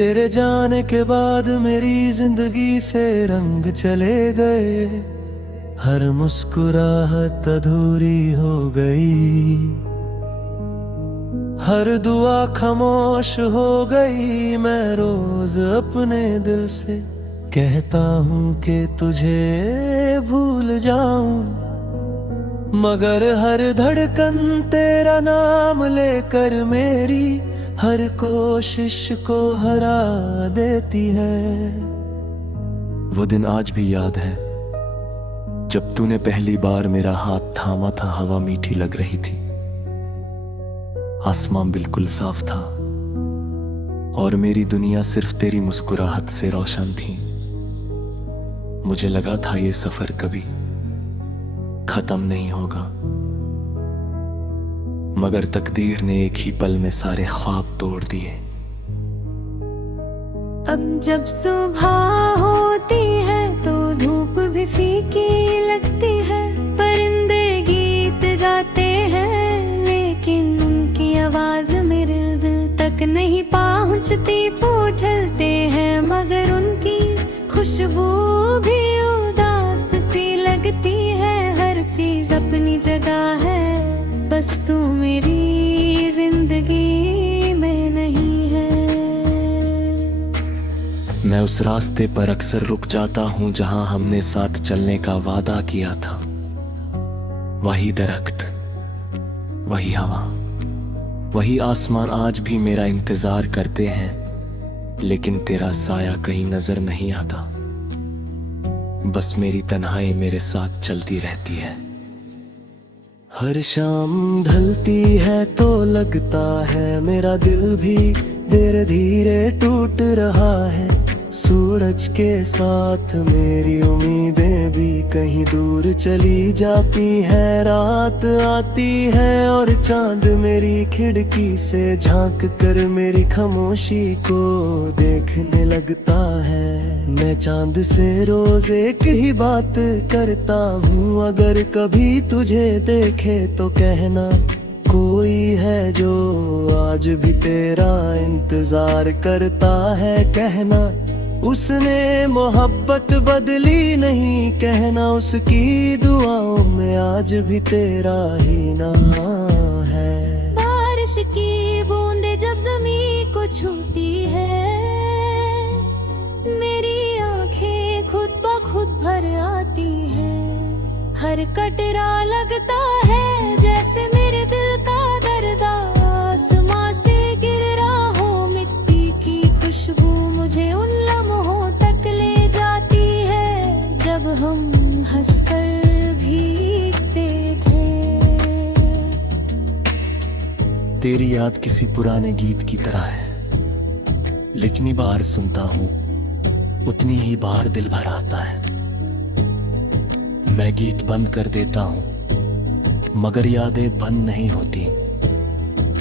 तेरे जाने के बाद मेरी जिंदगी से रंग चले गए, हर मुस्कुराहट अधूरी हो गई, हर दुआ खामोश हो गई। मैं रोज अपने दिल से कहता हूँ कि तुझे भूल जाऊं, मगर हर धड़कन तेरा नाम लेकर मेरी हर कोशिश को हरा देती है। वो दिन आज भी याद है जब तूने पहली बार मेरा हाथ थामा था। हवा मीठी लग रही थी, आसमान बिल्कुल साफ था और मेरी दुनिया सिर्फ तेरी मुस्कुराहट से रोशन थी। मुझे लगा था ये सफर कभी खत्म नहीं होगा, मगर तकदीर ने एक ही पल में सारे ख्वाब तोड़ दिए। अब जब सुबह होती है तो धूप भी फीकी लगती है। परिंदे गीत गाते हैं लेकिन उनकी आवाज मेरे दिल तक नहीं पहुंचती। फूल खिलते हैं मगर उनकी खुशबू भी उदास सी लगती है। हर चीज अपनी जगह है, बस तू मेरी जिंदगी में नहीं है। मैं उस रास्ते पर अक्सर रुक जाता हूँ जहाँ हमने साथ चलने का वादा किया था। वही दरख्त, वही हवा, वही आसमान आज भी मेरा इंतजार करते हैं, लेकिन तेरा साया कहीं नजर नहीं आता। बस मेरी तन्हाई मेरे साथ चलती रहती है। हर शाम ढलती है तो लगता है मेरा दिल भी धीरे धीरे टूट रहा है। सूरज के साथ मेरी उम्मीदें भी कहीं दूर चली जाती है। रात आती है और चांद मेरी खिड़की से झांक कर मेरी खामोशी को देखने लगता है। मैं चांद से रोज एक ही बात करता हूँ, अगर कभी तुझे देखे तो कहना कोई है जो आज भी तेरा इंतजार करता है। कहना उसने मोहब्बत बदली नहीं, कहना उसकी दुआओं में आज भी तेरा ही नाम है। बारिश की बूंदें जब ज़मीं को छूती है, मेरी आंखें खुद ब खुद भर आती हैं। हर कटरा लगता है जैसे मेरे दिल का दर्द आसमां से गिर रहा हो। मिट्टी की खुशबू मुझे उन लम्हों तक ले जाती है जब हम हंसकर भीगते थे। तेरी याद किसी पुराने गीत की तरह है, जितनी बार सुनता हूँ उतनी ही बार दिल भर आता है। मैं गीत बंद कर देता हूँ मगर यादें बंद नहीं होती,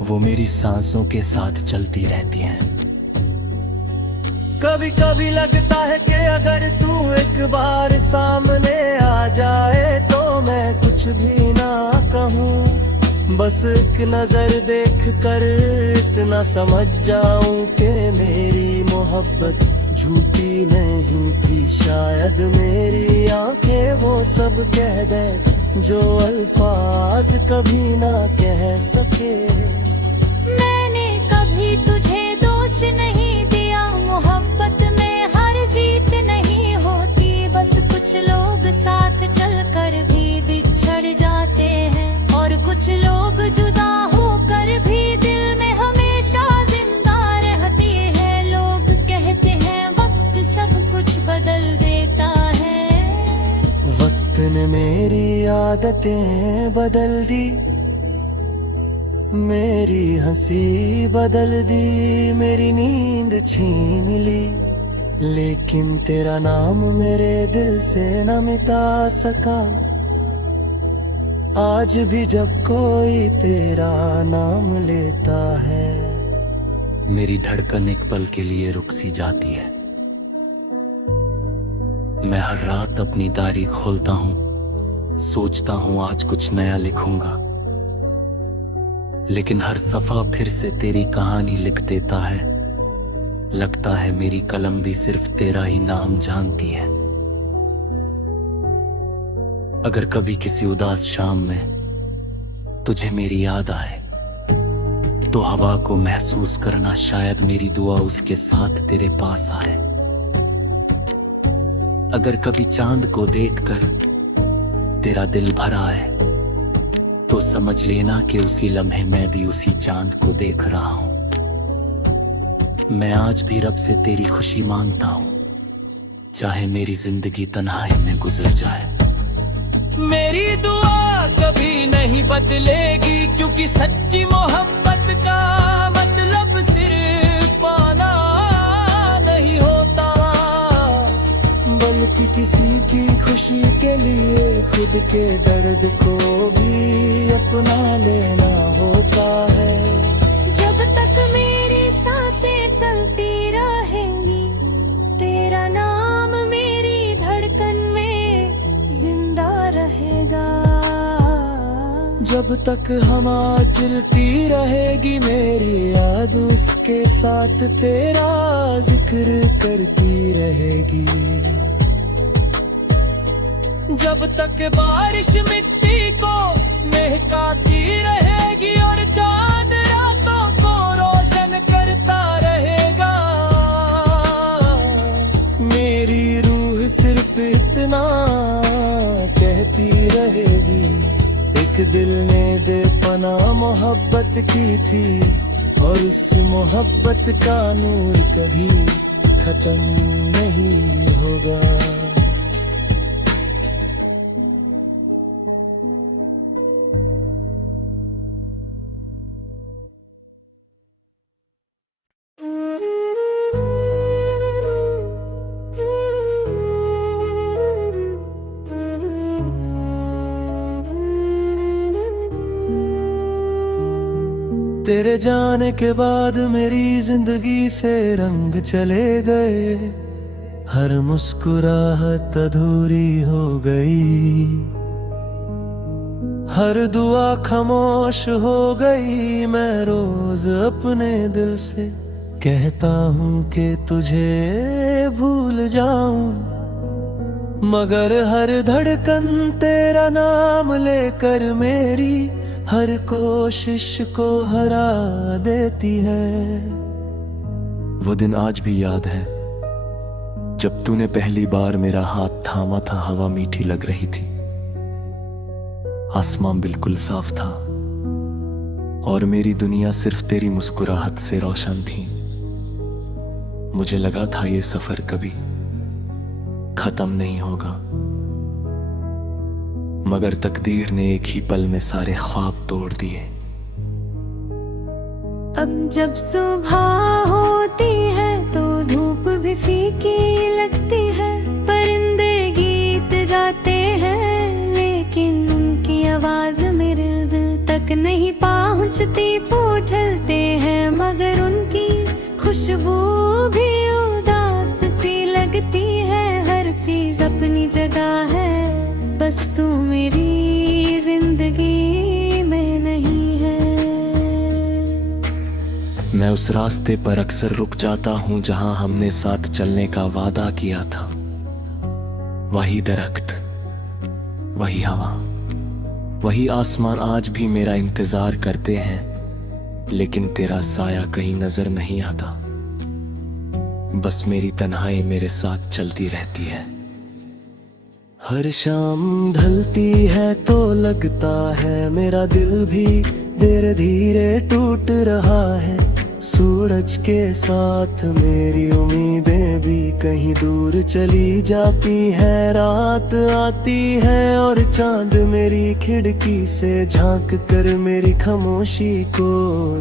वो मेरी सांसों के साथ चलती रहती हैं। कभी कभी लगता है कि अगर तू एक बार सामने आ जाए तो मैं कुछ भी ना कहूँ। बस एक नजर देख कर इतना समझ जाऊं कि मेरी मोहब्बत झूठी नहीं थी। शायद मेरी आंखें वो सब कह दे जो अल्फाज कभी ना कह सके। मैंने कभी तुझे दोष नहीं दिया, मोहब्बत में हर जीत नहीं होती। बस कुछ लोग साथ चलकर भी बिछड़ जाते हैं और कुछ लोग जुदा होकर भी दिल में हमेशा जिंदा रहती है। लोग कहते हैं वक्त सब कुछ बदल देता है। वक्त ने मेरी आदतें बदल दी, मेरी हंसी बदल दी, मेरी नींद छीन ली, लेकिन तेरा नाम मेरे दिल से न मिटा सका। आज भी जब कोई तेरा नाम लेता है, मेरी धड़कन एक पल के लिए रुक सी जाती है। मैं हर रात अपनी डायरी खोलता हूँ, सोचता हूँ आज कुछ नया लिखूंगा, लेकिन हर सफा फिर से तेरी कहानी लिख देता है। लगता है मेरी कलम भी सिर्फ तेरा ही नाम जानती है। अगर कभी किसी उदास शाम में तुझे मेरी याद आए तो हवा को महसूस करना, शायद मेरी दुआ उसके साथ तेरे पास आए। अगर कभी चांद को देखकर तेरा दिल भरा है तो समझ लेना कि उसी लम्हे मैं भी उसी चांद को देख रहा हूं। मैं आज भी रब से तेरी खुशी मांगता हूं, चाहे मेरी जिंदगी तन्हाई में गुजर जाए। मेरी दुआ कभी नहीं बदलेगी, क्योंकि सच्ची मोहब्बत का मतलब सिर्फ पाना नहीं होता, बल्कि किसी की खुशी के लिए खुद के दर्द को भी अपना लेना होता है। जब तक मेरी सांसें चलती रहेंगी, तेरा नाम मेरी धड़कन में जिंदा रहेगा। जब तक हवा चलती रहेगी, मेरी याद उसके साथ तेरा जिक्र करती रहेगी। जब तक बारिश मिट्टी को महकाती रहेगी और चांद रातों को रोशन करता रहेगा, मेरी रूह सिर्फ इतना कहती रहेगी, एक दिल ने बेपनाह मोहब्बत की थी और उस मोहब्बत का नूर कभी खत्म नहीं होगा। तेरे जाने के बाद मेरी जिंदगी से रंग चले गए, हर मुस्कुराहट अधूरी हो गई, हर दुआ खामोश हो गई। मैं रोज अपने दिल से कहता हूँ कि तुझे भूल जाऊं, मगर हर धड़कन तेरा नाम लेकर मेरी हर कोशिश को हरा देती है। वो दिन आज भी याद है जब तूने पहली बार मेरा हाथ थामा था। हवा मीठी लग रही थी, आसमां बिल्कुल साफ था और मेरी दुनिया सिर्फ तेरी मुस्कुराहट से रोशन थी। मुझे लगा था ये सफर कभी खत्म नहीं होगा, मगर तकदीर ने एक ही पल में सारे ख्वाब तोड़ दिए। अब जब सुबह होती है तो धूप भी फीकी लगती है, परिंदे गीत गाते हैं लेकिन उनकी आवाज मेरे दिल तक नहीं पहुंचती। फूल ढलते हैं मगर उनकी खुशबू भी उदास सी लगती है। हर चीज अपनी जगह है, बस तू मेरी जिंदगी में नहीं है। मैं उस रास्ते पर अक्सर रुक जाता हूँ जहाँ हमने साथ चलने का वादा किया था। वही दरख्त, वही हवा, वही आसमान आज भी मेरा इंतजार करते हैं, लेकिन तेरा साया कहीं नजर नहीं आता। बस मेरी तन्हाई मेरे साथ चलती रहती है। हर शाम ढलती है तो लगता है मेरा दिल भी धीरे धीरे टूट रहा है। सूरज के साथ मेरी उम्मीदें भी कहीं दूर चली जाती है। रात आती है और चांद मेरी खिड़की से झांक कर मेरी खामोशी को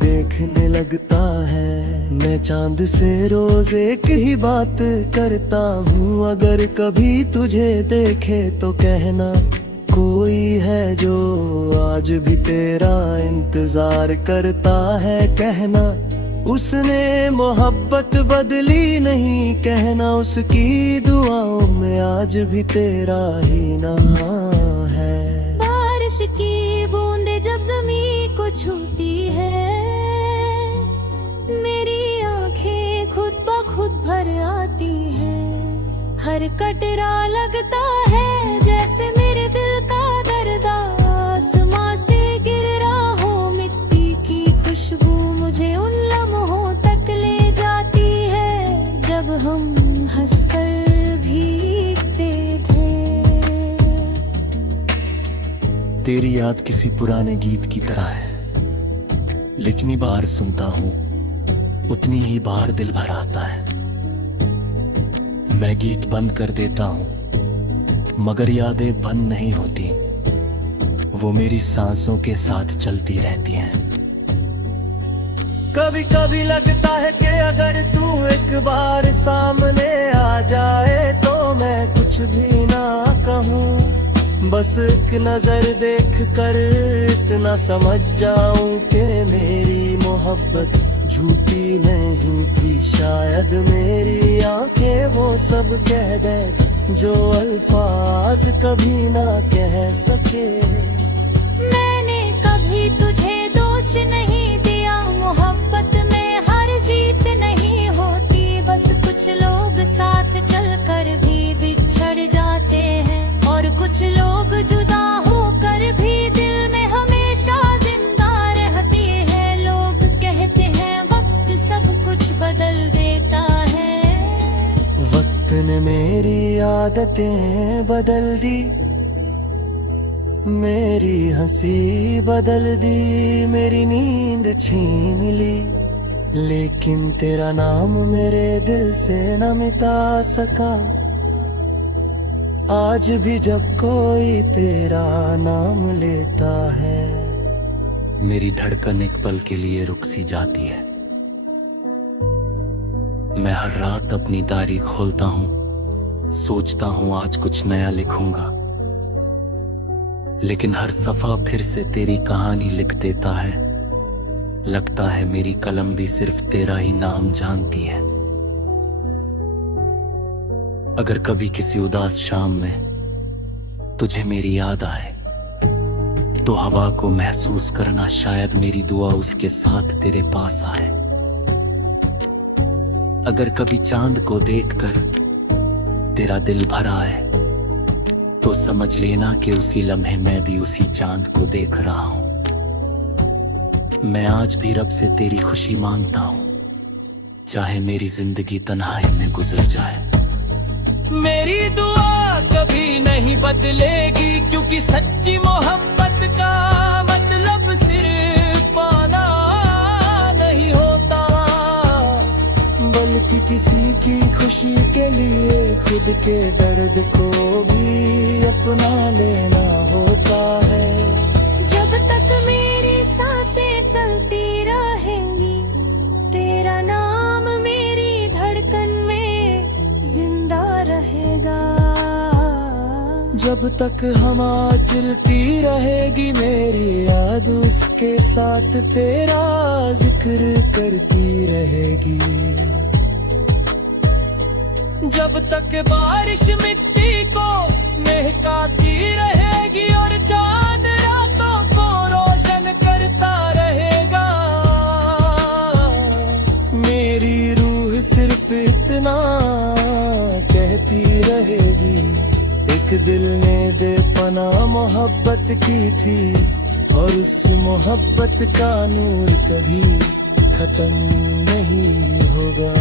देखने लगता है। मैं चांद से रोज एक ही बात करता हूँ, अगर कभी तुझे देखे तो कहना कोई है जो आज भी तेरा इंतजार करता है। कहना उसने मोहब्बत बदली नहीं, कहना उसकी दुआओं में आज भी तेरा ही नाम है। बारिश की बूंदें जब ज़मीं को छूती है, मेरी आंखें खुद ब खुद भर आती है। हर कटरा लगता है जैसे मेरे दिल का दर्द आसमां से गिर रहा हो। मिट्टी की खुशबू मुझे उन लम्हों तक ले जाती है जब हम हंसकर भीगते थे। तेरी याद किसी पुराने गीत की तरह है, जितनी बार सुनता हूँ उतनी ही बार दिल भर आता है। मैं गीत बंद कर देता हूँ मगर यादें बंद नहीं होती, वो मेरी सांसों के साथ चलती रहती हैं। कभी कभी लगता है कि अगर तू एक बार सामने आ जाए तो मैं कुछ भी ना कहूँ, बस एक नजर देख कर इतना समझ जाऊं कि मेरी मोहब्बत झूठी नहीं थी। शायद मेरी आंखें वो सब कह दे जो अल्फाज कभी ना कह सके। मैंने कभी तुझे दोष नहीं दिया, मोहब्बत में हर जीत नहीं होती। बस कुछ लोग साथ चलकर भी बिछड़ जाते हैं और कुछ लोग जुदा होकर भी दिल में हमेशा जिंदा रहती है। लोग कहते हैं वक्त सब कुछ बदल देता है। वक्त ने मेरी आदतें बदल दी, मेरी हंसी बदल दी, मेरी नींद छीन ली, लेकिन तेरा नाम मेरे दिल से न मिटा सका। आज भी जब कोई तेरा नाम लेता है, मेरी धड़कन एक पल के लिए रुक सी जाती है। मैं हर रात अपनी डायरी खोलता हूँ, सोचता हूँ आज कुछ नया लिखूंगा, लेकिन हर सफा फिर से तेरी कहानी लिख देता है। लगता है मेरी कलम भी सिर्फ तेरा ही नाम जानती है। अगर कभी किसी उदास शाम में तुझे मेरी याद आए तो हवा को महसूस करना, शायद मेरी दुआ उसके साथ तेरे पास आए। अगर कभी चांद को देखकर तेरा दिल भरा है तो समझ लेना कि उसी लम्हे मैं भी उसी चांद को देख रहा हूं। मैं आज भी रब से तेरी खुशी मांगता हूं, चाहे मेरी जिंदगी तन्हाई में गुजर जाए। मेरी दुआ कभी नहीं बदलेगी, क्योंकि सच्ची मोहब्बत का मतलब सिर्फ पाना नहीं होता, बल्कि किसी की खुशी के लिए खुद के दर्द को भी अपना लेना होता है। जब तक मेरी सांसें चलती रहेंगी, तेरा नाम मेरी धड़कन में जिंदा रहेगा। जब तक हवा चलती रहेगी, मेरी याद उसके साथ तेरा जिक्र करती रहेगी। जब तक बारिश मिट्टी को महकाती रहेगी और चांद रातों को रोशन करता रहेगा, मेरी रूह सिर्फ इतना कहती रहेगी, एक दिल ने बेपनाह मोहब्बत की थी और उस मोहब्बत का नूर कभी खत्म नहीं होगा।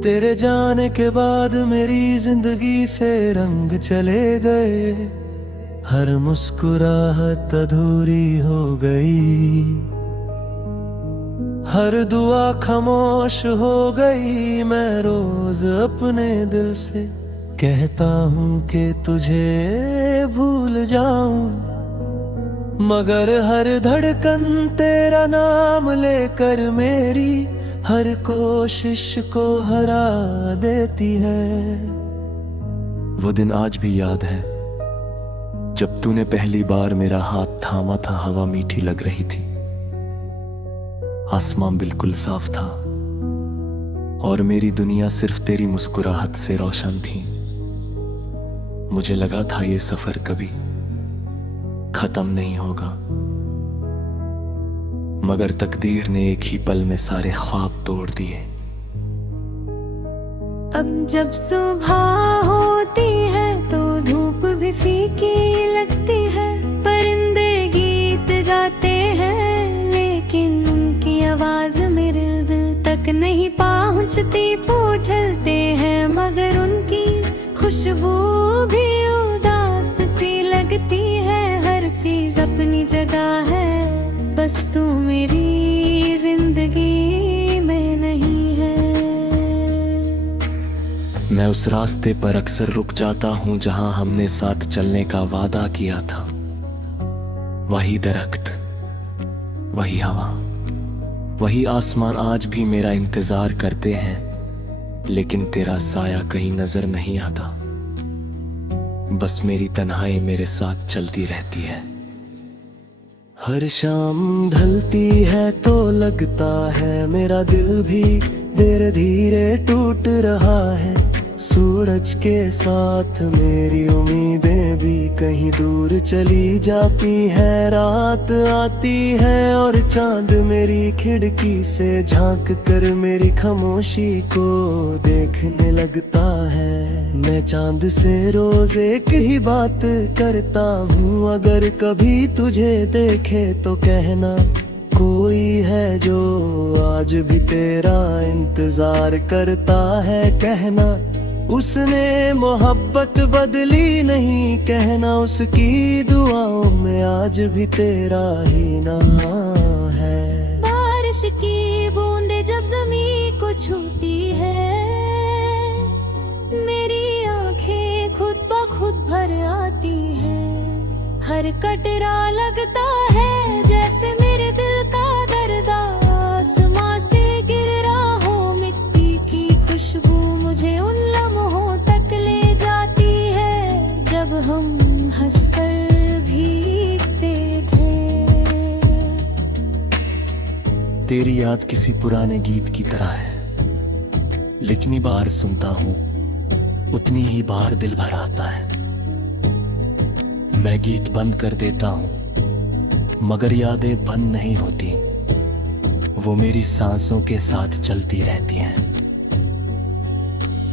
तेरे जाने के बाद मेरी जिंदगी से रंग चले गए, हर मुस्कुराहट अधूरी हो गई, हर दुआ खामोश हो गई। मैं रोज अपने दिल से कहता हूँ कि तुझे भूल जाऊं, मगर हर धड़कन तेरा नाम लेकर मेरी हर कोशिश को हरा देती है। वो दिन आज भी याद है जब तूने पहली बार मेरा हाथ थामा था, हवा मीठी लग रही थी, आसमां बिल्कुल साफ था और मेरी दुनिया सिर्फ तेरी मुस्कुराहट से रोशन थी। मुझे लगा था ये सफर कभी खत्म नहीं होगा, मगर तकदीर ने एक ही पल में सारे ख्वाब तोड़ दिए। अब जब सुबह होती है तो धूप भी फीकी लगती है, परिंदे गीत गाते हैं लेकिन उनकी आवाज मेरे दिल तक नहीं पहुंचती। पूछते हैं मगर उनकी खुशबू भी उदास सी लगती है। हर चीज अपनी जगह है, बस तू मेरी जिंदगी में नहीं है। मैं उस रास्ते पर अक्सर रुक जाता हूँ जहां हमने साथ चलने का वादा किया था। वही दरख्त, वही हवा, वही आसमान आज भी मेरा इंतजार करते हैं, लेकिन तेरा साया कहीं नजर नहीं आता। बस मेरी तन्हाई मेरे साथ चलती रहती है। हर शाम ढलती है तो लगता है मेरा दिल भी धीरे धीरे टूट रहा है। सूरज के साथ मेरी उम्मीदें भी कहीं दूर चली जाती है। रात आती है और चांद मेरी खिड़की से झांक कर मेरी खामोशी को देखने लगता है। मैं चांद से रोज एक ही बात करता हूँ, अगर कभी तुझे देखे तो कहना कोई है जो आज भी तेरा इंतजार करता है। कहना उसने मोहब्बत बदली नहीं, कहना उसकी दुआओं में आज भी तेरा ही नाम है। बारिश की बूंदें जब ज़मीं को छूती है, मेरी आंखें खुद ब खुद भर आती हैं। हर कटरा लगता है जैसे मेरे दिल का दर्द आसमां से गिर रहा हो। मिट्टी की खुशबू मुझे उन लम्हों तक ले जाती है जब हम हंसकर भीगते थे। तेरी याद किसी पुराने गीत की तरह है, जितनी बार सुनता हूँ उतनी ही बार दिल भर आता है। मैं गीत बंद कर देता हूँ मगर यादें बंद नहीं होती, वो मेरी सांसों के साथ चलती रहती हैं।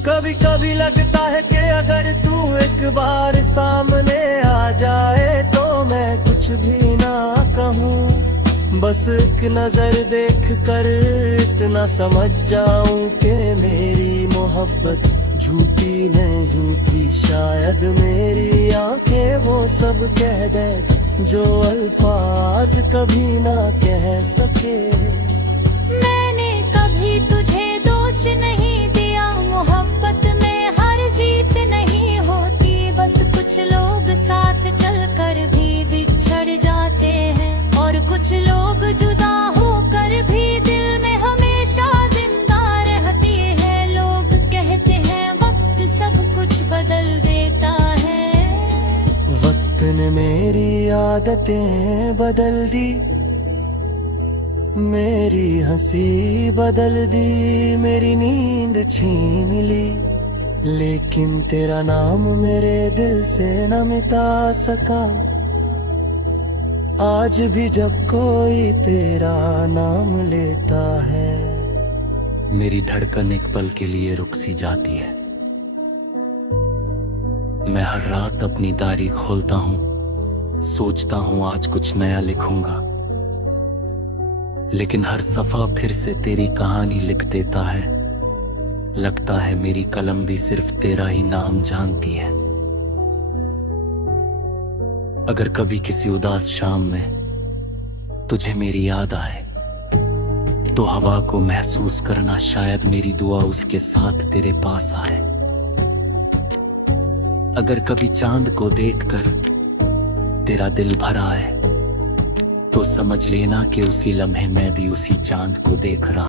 कभी कभी लगता है कि अगर तू एक बार सामने आ जाए तो मैं कुछ भी ना कहूँ, बस एक नजर देख कर इतना समझ जाऊं कि मेरी मोहब्बत झूठी नहीं थी। शायद मेरी आंखें वो सब कह दे जो अल्फाज कभी ना कह सके। मैंने कभी तुझे दोष नहीं दिया, मोहब्बत में हर जीत नहीं होती। बस कुछ लोग साथ चलकर भी बिछड़ जाते हैं और कुछ लोग जुदा होकर भी दिल में हमेशा जिंदा रहती है। लोग कहते हैं वक्त सब कुछ बदल देता है, वक्त ने मेरी आदतें बदल दी, मेरी हंसी बदल दी, मेरी नींद छीन ली, लेकिन तेरा नाम मेरे दिल से न मिटा सका। आज भी जब कोई तेरा नाम लेता है, मेरी धड़कन एक पल के लिए रुक सी जाती है। मैं हर रात अपनी डायरी खोलता हूँ, सोचता हूँ आज कुछ नया लिखूंगा, लेकिन हर सफा फिर से तेरी कहानी लिख देता है। लगता है मेरी कलम भी सिर्फ तेरा ही नाम जानती है। अगर कभी किसी उदास शाम में तुझे मेरी याद आए तो हवा को महसूस करना, शायद मेरी दुआ उसके साथ तेरे पास आए। अगर कभी चांद को देखकर तेरा दिल भरा है तो समझ लेना कि उसी लम्हे मैं भी उसी चांद को देख रहा।